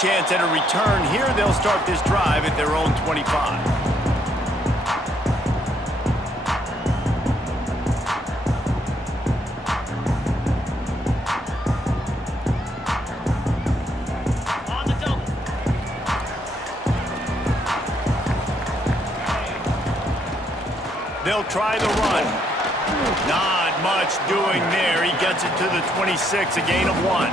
chance at a return here. They'll start this drive at their own 25. They'll try the run. Not much doing there. He gets it to the 26, a gain of 1.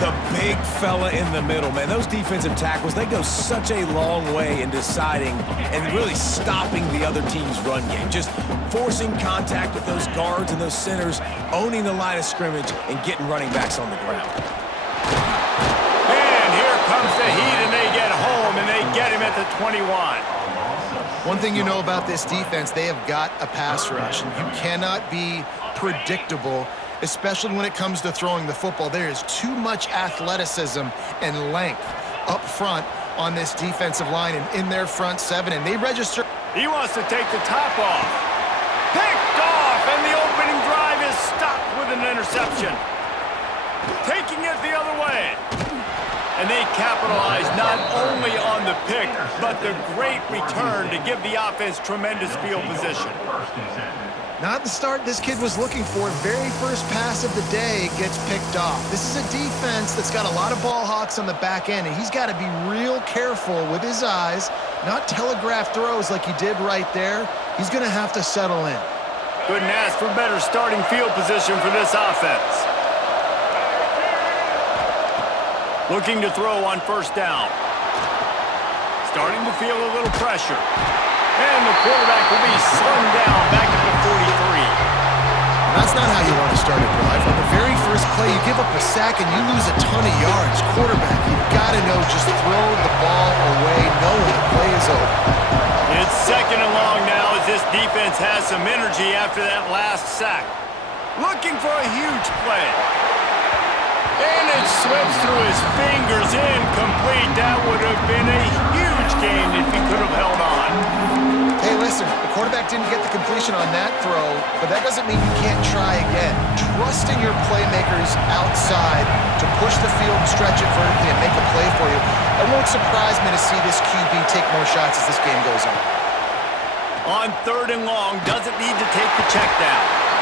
The big fella in the middle, man. Those defensive tackles, they go such a long way in deciding and really stopping the other team's run game. Just forcing contact with those guards and those centers, owning the line of scrimmage, and getting running backs on the ground. And here comes the heat, and they get home, and they get him at the 21. One thing you know about this defense, they have got a pass rush, and you cannot be predictable, especially when it comes to throwing the football. There is too much athleticism and length up front on this defensive line and in their front seven, and they register. He wants to take the top off. Picked off, and the opening drive is stopped with an interception. Taking it the other way. And they capitalize not only on the pick, but the great return to give the offense tremendous field position. Not the start this kid was looking for. Very first pass of the day gets picked off. This is a defense that's got a lot of ball hawks on the back end, and he's got to be real careful with his eyes, not telegraph throws like he did right there. He's going to have to settle in. Couldn't ask for better starting field position for this offense. Looking to throw on first down. Starting to feel a little pressure. And the quarterback will be slung down back at the 43. That's not how you want to start a drive. On the very first play, you give up a sack and you lose a ton of yards. Quarterback, you've got to know, just throw the ball away knowing the play is over. It's second and long now as this defense has some energy after that last sack. Looking for a huge play. And it slips through his fingers, incomplete. That would have been a huge gain if he could have held on. Hey, listen, the quarterback didn't get the completion on that throw, but that doesn't mean you can't try again. Trusting your playmakers outside to push the field and stretch it vertically and make a play for you. It won't surprise me to see this QB take more shots as this game goes on. On third and long, doesn't need to take the check down.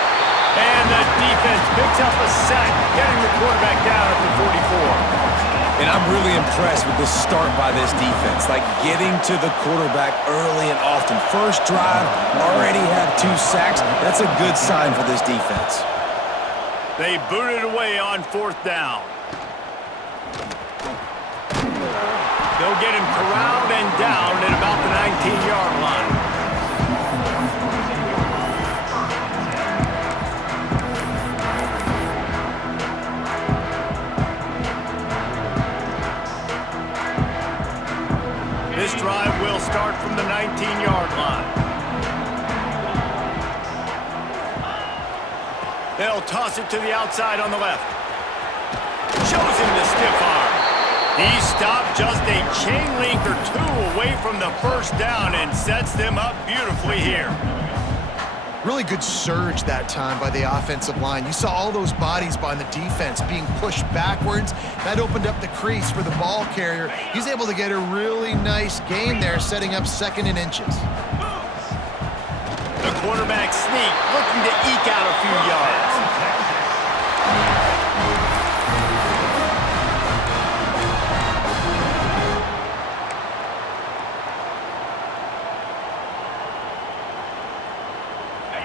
And the defense picks up a sack, getting the quarterback down at the 44. And I'm really impressed with the start by this defense, like getting to the quarterback early and often. First drive, already have 2 sacks. That's a good sign for this defense. They booted away on fourth down. They'll get him corralled and down at about the 19-yard line. This drive will start from the 19-yard line. They'll toss it to the outside on the left. Shows him the stiff arm. He stopped just a chain link or 2 away from the first down and sets them up beautifully here. Really good surge that time by the offensive line. You saw all those bodies by the defense being pushed backwards. That opened up the crease for the ball carrier. He's able to get a really nice gain there, setting up second and inches. The quarterback sneak, looking to eke out a few yards.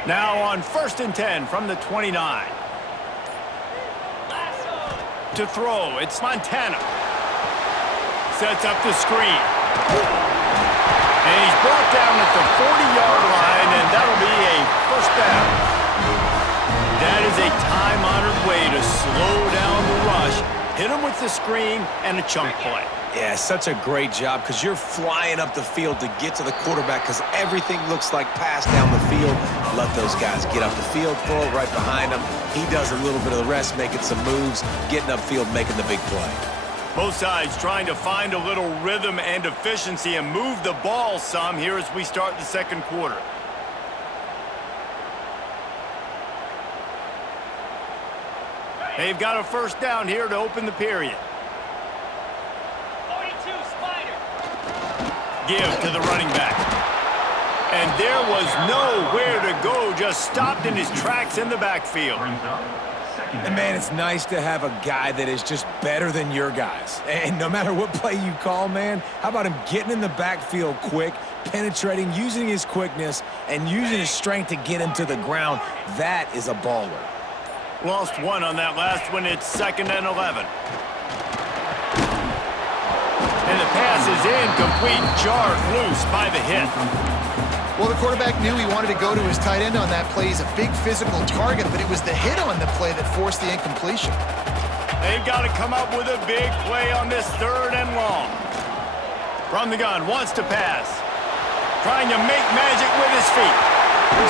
Now on first and 10 from the 29. To throw, it's Montana. Sets up the screen. And he's brought down at the 40-yard line, and that'll be a first down. That is a time-honored way to slow down the rush, hit him with the screen, and a chunk play. Yeah, such a great job because you're flying up the field to get to the quarterback because everything looks like pass down the field. Let those guys get up the field, throw it right behind him. He does a little bit of the rest, making some moves, getting upfield, making the big play. Both sides trying to find a little rhythm and efficiency and move the ball some here as we start the second quarter. They've got a first down here to open the period. give to the running back. And there was nowhere to go, just stopped in his tracks in the backfield. And, man, it's nice to have a guy that is just better than your guys. And no matter what play you call, man, how about him getting in the backfield quick, penetrating, using his quickness, and using his strength to get him to the ground? That is a baller. Lost one on that last one. It's 2nd and 11. And the pass is incomplete, jarred loose by the hit. Well, the quarterback knew he wanted to go to his tight end on that play. He's a big physical target, but it was the hit on the play that forced the incompletion. They've got to come up with a big play on this 3rd and long. From the gun, wants to pass. Trying to make magic with his feet.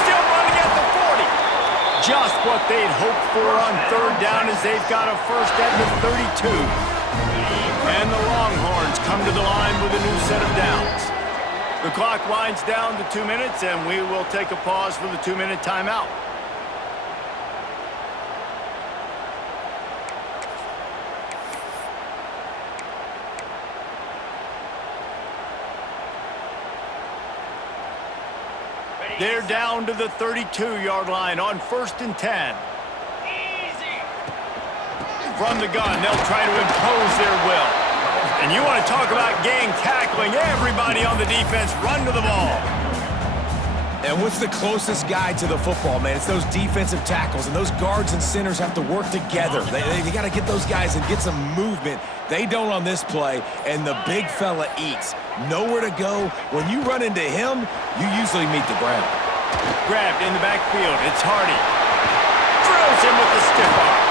Still running at the 40. Just what they'd hoped for on 3rd down as they've got a first at the 32. And the Longhorns come to the line with a new set of downs. The clock winds down to 2 minutes, and we will take a pause for the 2-minute timeout. They're down to the 32-yard line on 1st and 10. From the gun, they'll try to impose their will. And you want to talk about gang tackling. Everybody on the defense run to the ball. And what's the closest guy to the football, man? It's those defensive tackles, and those guards and centers have to work together. They got to get those guys and get some movement. They don't on this play, and the big fella eats. Nowhere to go. When you run into him, you usually meet the ground. Grabbed in the backfield. It's Hardy. Drills him with the stiff arm.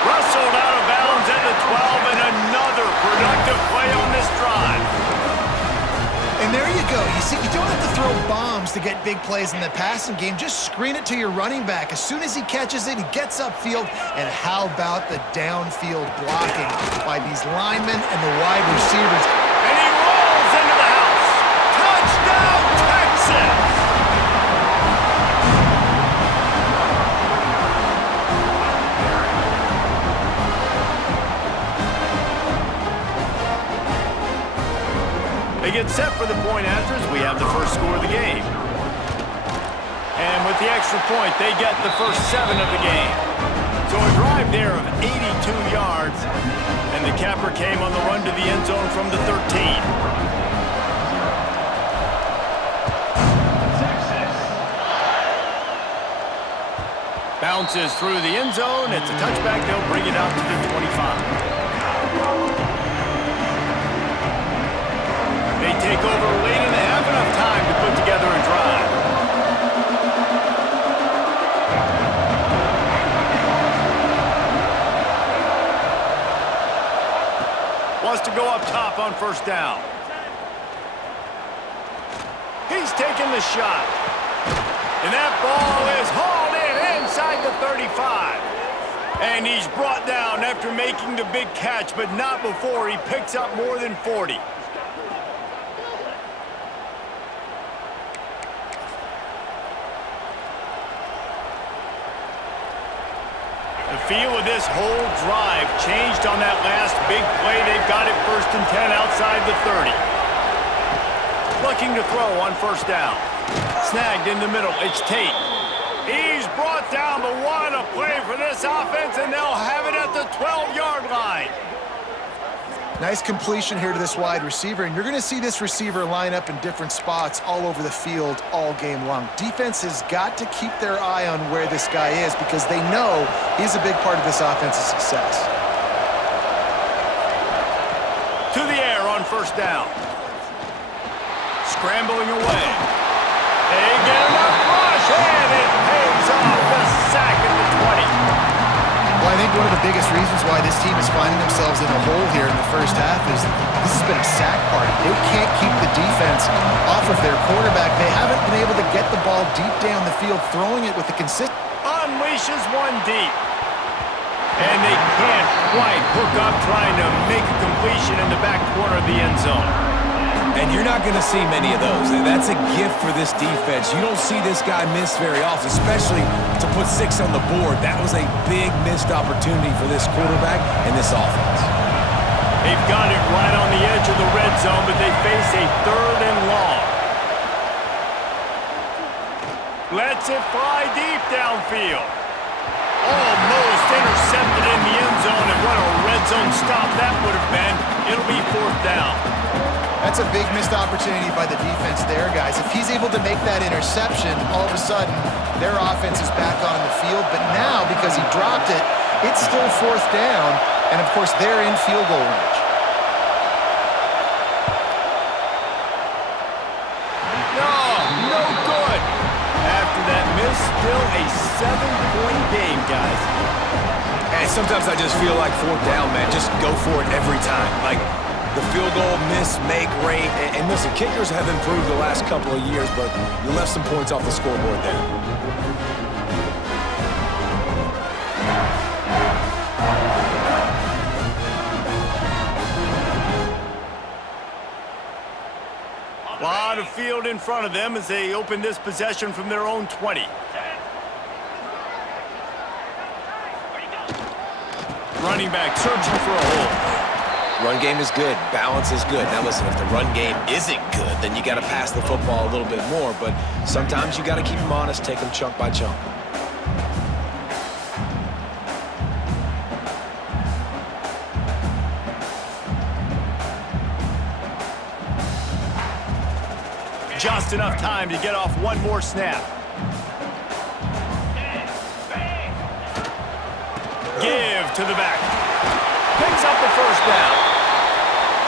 Rustled out of bounds at the 12, and another productive play on this drive. And there you go. You see, you don't have to throw bombs to get big plays in the passing game. Just screen it to your running back. As soon as he catches it, he gets upfield. And how about the downfield blocking by these linemen and the wide receivers? And he rolls into the house. Touchdown, Texas! They get set for the point after as we have the first score of the game. And with the extra point, they get the first 7 of the game. So a drive there of 82 yards, and the capper came on the run to the end zone from the 13. Bounces through the end zone. It's a touchback. They'll bring it out to the 25. They take over late and they have enough time to put together a drive. Wants to go up top on 1st down. He's taking the shot. And that ball is hauled in inside the 35. And he's brought down after making the big catch, but not before he picks up more than 40. The feel of this whole drive changed on that last big play. They've got it 1st and 10 outside the 30. Looking to throw on 1st down. Snagged in the middle. It's Tate. He's brought down, but what a play for this offense, and they'll have it at the 12-yard line. Nice completion here to this wide receiver, and you're going to see this receiver line up in different spots all over the field all game long. Defense has got to keep their eye on where this guy is because they know he's a big part of this offense's success. To the air on 1st down. Scrambling away. They get enough rush, and it pays off the sack at the 20. Well, I think one of the biggest reasons why this team is finding themselves in a hole here in the first half is this has been a sack party. They can't keep the defense off of their quarterback. They haven't been able to get the ball deep down the field, throwing it with the consistent. Unleashes one deep. And they can't quite hook up trying to make a completion in the back corner of the end zone. And you're not going to see many of those. That's a gift for this defense. You don't see this guy miss very often, especially to put 6 on the board. That was a big missed opportunity for this quarterback and this offense. They've got it right on the edge of the red zone, but they face a 3rd and long. Lets it fly deep downfield. Almost intercepted in the end zone, and what a red zone stop that would have been. It'll be 4th down. That's a big missed opportunity by the defense there, guys. If he's able to make that interception, all of a sudden, their offense is back on the field. But now, because he dropped it, it's still 4th down, and of course, they're in field goal range. No good. After that miss, still a 7-point game, guys. And sometimes I just feel like 4th down, man. Just go for it every time. Like, the field goal miss-make rate. And listen, kickers have improved the last couple of years, but you left some points off the scoreboard there. A lot of field in front of them as they open this possession from their own 20. Running back searching for a hole. Run game is good. Balance is good. Now listen, if the run game isn't good, then you got to pass the football a little bit more. But sometimes you got to keep them honest, take them chunk by chunk. Just enough time to get off one more snap. Give to the back. Picks up the 1st down.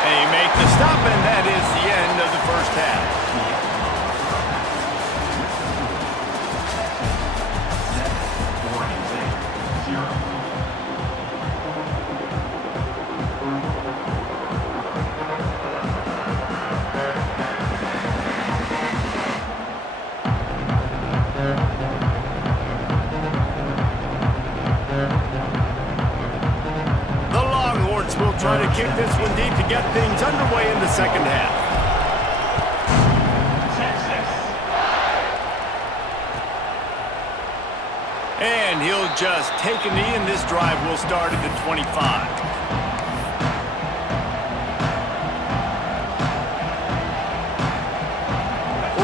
They make the stop, and that is the end of the 1st half. Will try to kick this one deep to get things underway in the 2nd half. And he'll just take a knee, and this drive will start at the 25.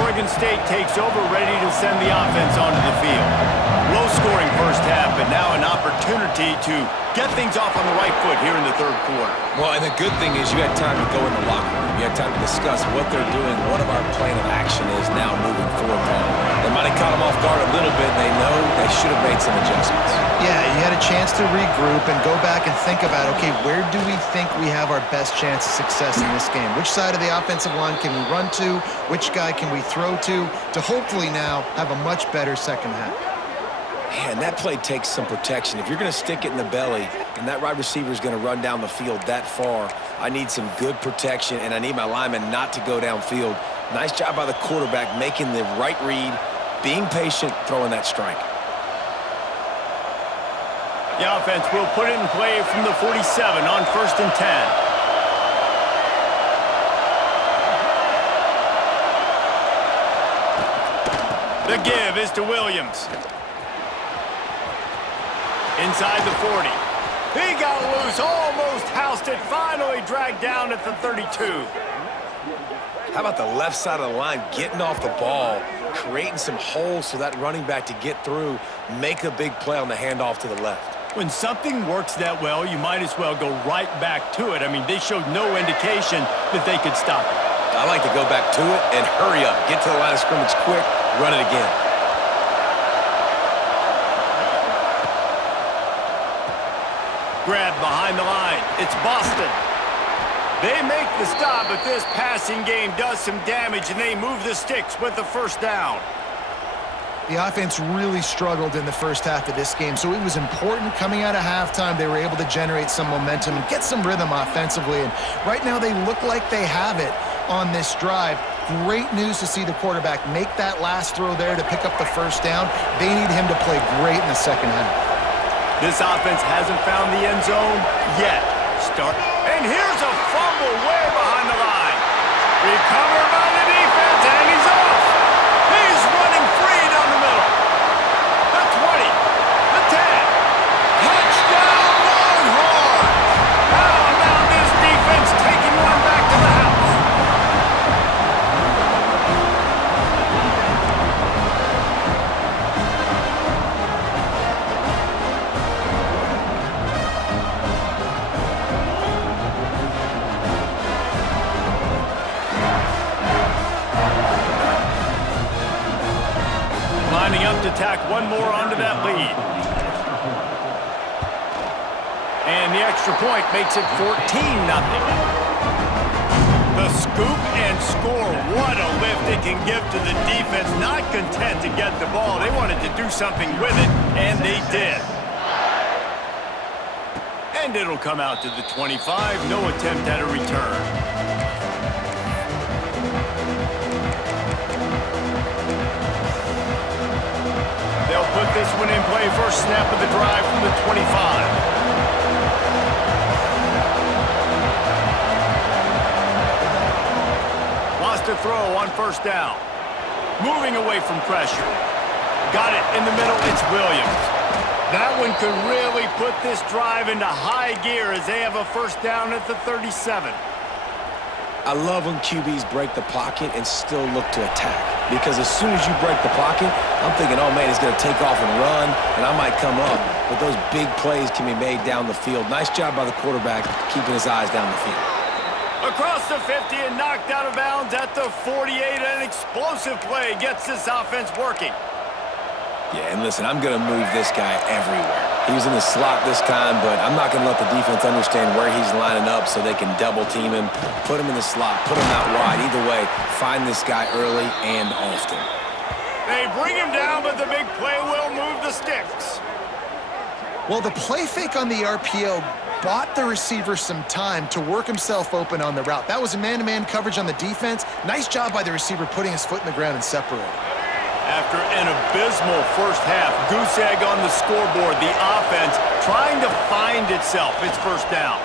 Oregon State takes over, ready to send the offense onto the field. Low-scoring 1st half, but now an opportunity to get things off on the right foot here in the 3rd quarter. Well, and the good thing is you had time to go in the locker room. You had time to discuss what they're doing, what our plan of action is now moving forward. They might have caught them off guard a little bit, and they know they should have made some adjustments. Yeah, you had a chance to regroup and go back and think about, okay, where do we think we have our best chance of success in this game? Which side of the offensive line can we run to? Which guy can we throw to hopefully now have a much better 2nd half? Man, that play takes some protection. If you're going to stick it in the belly and that right receiver is going to run down the field that far, I need some good protection, and I need my lineman not to go downfield. Nice job by the quarterback making the right read, being patient, throwing that strike. The offense will put it in play from the 47 on 1st and 10. The give is to Williams. Inside the 40. He got loose, almost housed it, finally dragged down at the 32. How about the left side of the line getting off the ball, creating some holes for that running back to get through, make a big play on the handoff to the left. When something works that well, you might as well go right back to it. I mean, they showed no indication that they could stop it. I like to go back to it and hurry up. Get to the line of scrimmage quick, run it again. Grab behind the line. It's Boston. They make the stop, but this passing game does some damage, and they move the sticks with the 1st down. The offense really struggled in the 1st half of this game, so it was important coming out of halftime. They were able to generate some momentum and get some rhythm offensively, and right now they look like they have it on this drive. Great news to see the quarterback make that last throw there to pick up the 1st down. They need him to play great in the 2nd half. This offense hasn't found the end zone yet. And here's a fumble way behind the line. Recovered by the defense, and he's off. He's running free down the middle. The 20, the 10. Touchdown, Longhorns! How about this defense? Lining up to tack one more onto that lead. And the extra point makes it 14-0. The scoop and score. What a lift it can give to the defense. Not content to get the ball. They wanted to do something with it, and they did. And it'll come out to the 25. No attempt at a return. They'll put this one in play. First snap of the drive from the 25. To throw on first down. Moving away from pressure. Got it in the middle. It's Williams. That one could really put this drive into high gear as they have a first down at the 37. I love when QBs break the pocket and still look to attack. Because as soon as you break the pocket, I'm thinking, oh man, he's going to take off and run, and I might come up. But those big plays can be made down the field. Nice job by the quarterback keeping his eyes down the field. Across the 50 and knocked out of bounds at the 48. An explosive play gets this offense working. Yeah, and listen, I'm going to move this guy everywhere. He was in the slot this time, but I'm not going to let the defense understand where he's lining up so they can double team him, put him in the slot, put him out wide. Either way, find this guy early and often. They bring him down, but the big play will move the sticks. Well, the play fake on the RPO bought the receiver some time to work himself open on the route. That was a man-to-man coverage on the defense. Nice job by the receiver putting his foot in the ground and separating. After an abysmal first half, goose egg on the scoreboard, the offense trying to find itself. It's first down.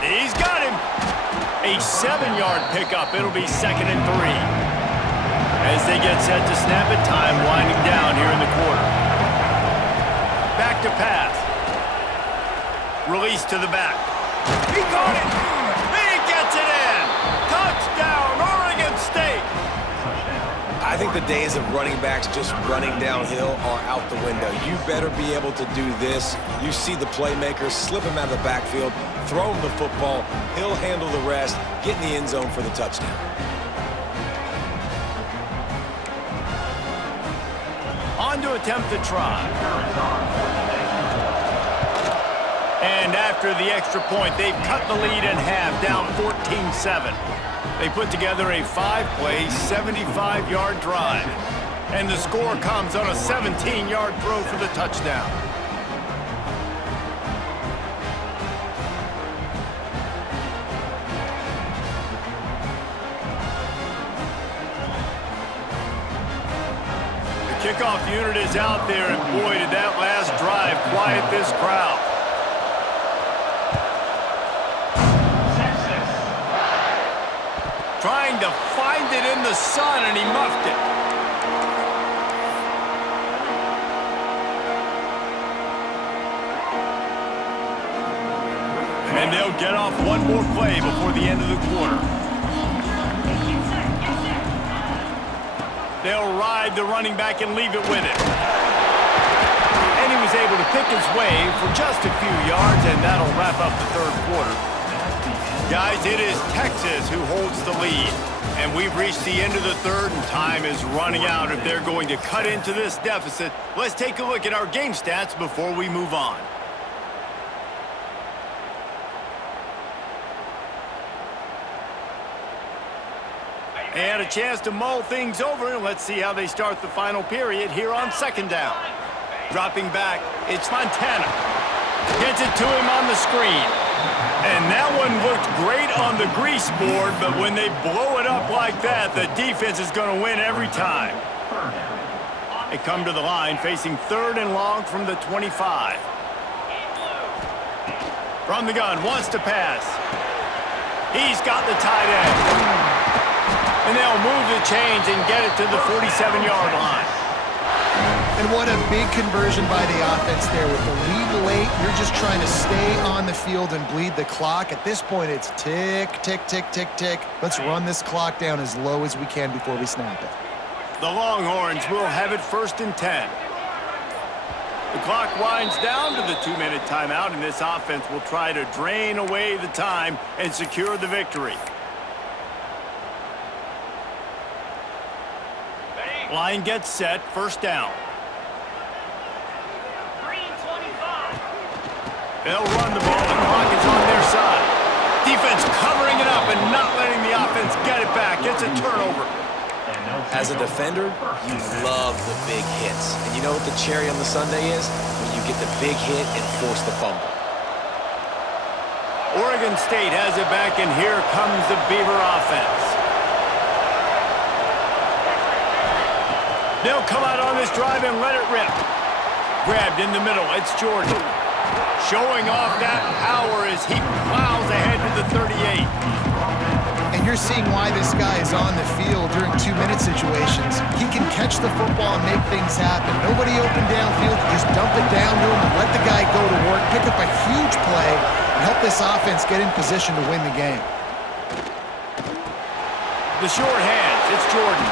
He's got him. A 7-yard pickup. It'll be 2nd and 3. As they get set to snap it, time winding down here in the quarter. Back to pass. Release to the back. He caught it. He gets it in. Touchdown, Oregon State. I think the days of running backs just running downhill are out the window. You better be able to do this. You see the playmaker, slip him out of the backfield, throw him the football. He'll handle the rest, get in the end zone for the touchdown. On to attempt the try. And after the extra point, they've cut the lead in half, down 14-7. They put together a 5-play, 75-yard drive. And the score comes on a 17-yard throw for the touchdown. The kickoff unit is out there, and boy, did that last drive quiet this crowd. Trying to find it in the sun, and he muffed it. And they'll get off one more play before the end of the quarter. They'll ride the running back and leave it with it. And he was able to pick his way for just a few yards, and that'll wrap up the third quarter. Guys, it is Texas who holds the lead. And we've reached the end of the third, and time is running out if they're going to cut into this deficit. Let's take a look at our game stats before we move on. And a chance to mull things over, and let's see how they start the final period here on second down. Dropping back, it's Montana. Gets it to him on the screen. And that one looked great on the grease board, but when they blow it up like that, the defense is going to win every time. They come to the line facing 3rd and long from the 25. From the gun, wants to pass. He's got the tight end. And they'll move the chains and get it to the 47-yard line. And what a big conversion by the offense there. With the lead late, you're just trying to stay on the field and bleed the clock. At this point, it's tick, tick, tick, tick, tick. Let's run this clock down as low as we can before we snap it. The Longhorns will have it 1st and 10. The clock winds down to the 2-minute timeout, and this offense will try to drain away the time and secure the victory. Line gets set, first down. They'll run the ball, the clock is on their side. Defense covering it up and not letting the offense get it back. It's a turnover. As a defender, you love the big hits. And you know what the cherry on the sundae is? When you get the big hit and force the fumble. Oregon State has it back, and here comes the Beaver offense. They'll come out on this drive and let it rip. Grabbed in the middle, it's Jordan. Showing off that power as he plows ahead to the 38. And you're seeing why this guy is on the field during 2-minute situations. He can catch the football and make things happen. Nobody open downfield. You just dump it down to him and let the guy go to work, pick up a huge play, and help this offense get in position to win the game. The short hands, it's Jordan.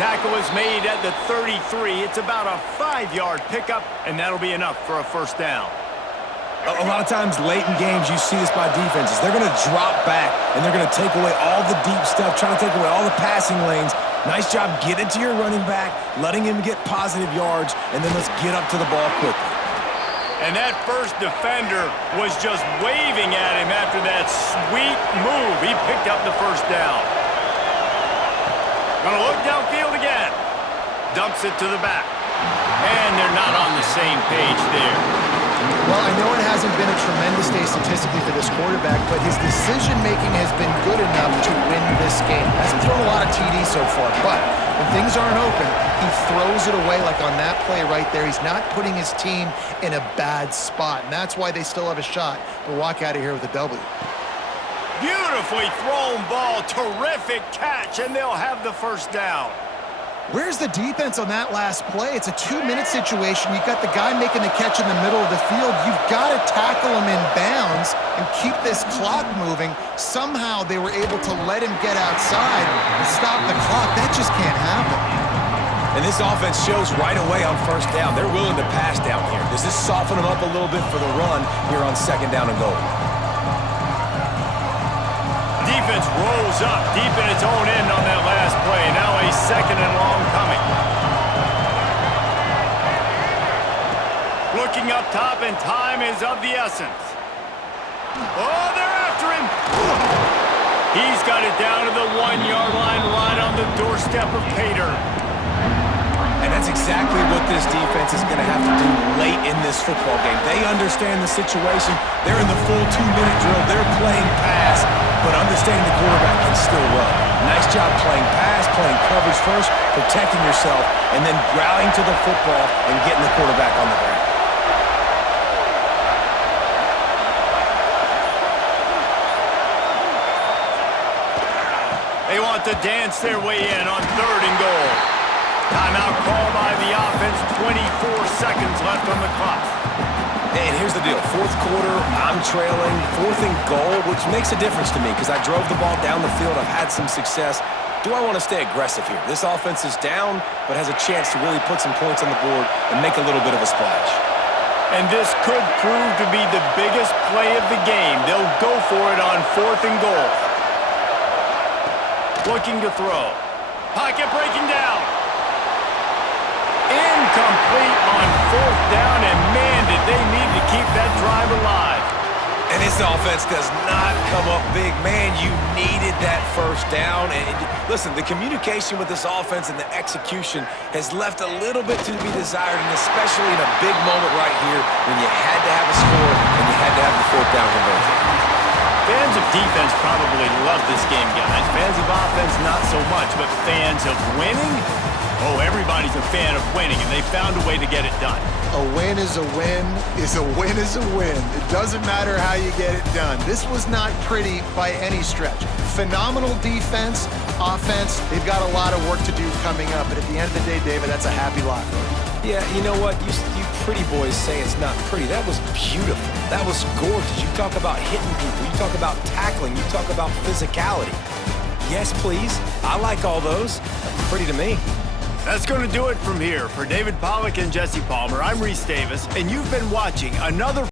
Tackle is made at the 33. It's about a 5-yard pickup, and that'll be enough for a first down. A lot of times late in games, you see this by defenses. They're going to drop back, and they're going to take away all the deep stuff, trying to take away all the passing lanes. Nice job getting to your running back, letting him get positive yards, and then let's get up to the ball quickly. And that first defender was just waving at him after that sweet move. He picked up the first down. Gonna look downfield again. Dumps it to the back. And they're not on the same page there. Well, I know it hasn't been a tremendous day statistically for this quarterback, but his decision-making has been good enough to win this game. Hasn't thrown a lot of TDs so far, but when things aren't open, he throws it away like on that play right there. He's not putting his team in a bad spot, and that's why they still have a shot to walk out of here with a W. Beautifully thrown ball, terrific catch, and they'll have the first down. Where's the defense on that last play? It's a 2-minute situation. You've got the guy making the catch in the middle of the field. You've got to tackle him in bounds and keep this clock moving. Somehow they were able to let him get outside and stop the clock. That just can't happen. And this offense shows right away on first down. They're willing to pass down here. Does this soften them up a little bit for the run here on second down and goal? Defense rolls up deep in its own end on that last play. Now a second and long coming. Looking up top, and time is of the essence. Oh, they're after him. He's got it down to the 1-yard line, right on the doorstep of Pater. And that's exactly what this defense is going to have to do late in this football game. They understand the situation. They're in the full 2-minute drill. They're playing pass, but understanding the quarterback can still run. Nice job playing pass, playing coverage first, protecting yourself, and then rallying to the football and getting the quarterback on the ground. They want to dance their way in on third and goal. Timeout called by the offense, 24 seconds left on the clock. And here's the deal. Fourth quarter, I'm trailing. Fourth and goal, which makes a difference to me because I drove the ball down the field. I've had some success. Do I want to stay aggressive here? This offense is down, but has a chance to really put some points on the board and make a little bit of a splash. And this could prove to be the biggest play of the game. They'll go for it on fourth and goal. Looking to throw. Pocket breaking down. Incomplete on fourth down, and man, did they need to keep that drive alive. And this offense does not come up big. Man, you needed that first down. And listen, the communication with this offense and the execution has left a little bit to be desired, and especially in a big moment right here when you had to have a score and you had to have the fourth down conversion. Fans of defense probably love this game, guys. Fans of offense, not so much. But fans of winning? Oh, everybody's a fan of winning, and they found a way to get it done. A win is a win is a win is a win. It doesn't matter how you get it done. This was not pretty by any stretch. Phenomenal defense, offense. They've got a lot of work to do coming up. But at the end of the day, David, that's a happy locker room. Yeah, you know what? You pretty boys say it's not pretty. That was beautiful. That was gorgeous. You talk about hitting people. You talk about tackling. You talk about physicality. Yes, please. I like all those. That's pretty to me. That's going to do it from here. For David Pollack and Jesse Palmer, I'm Reese Davis, and you've been watching another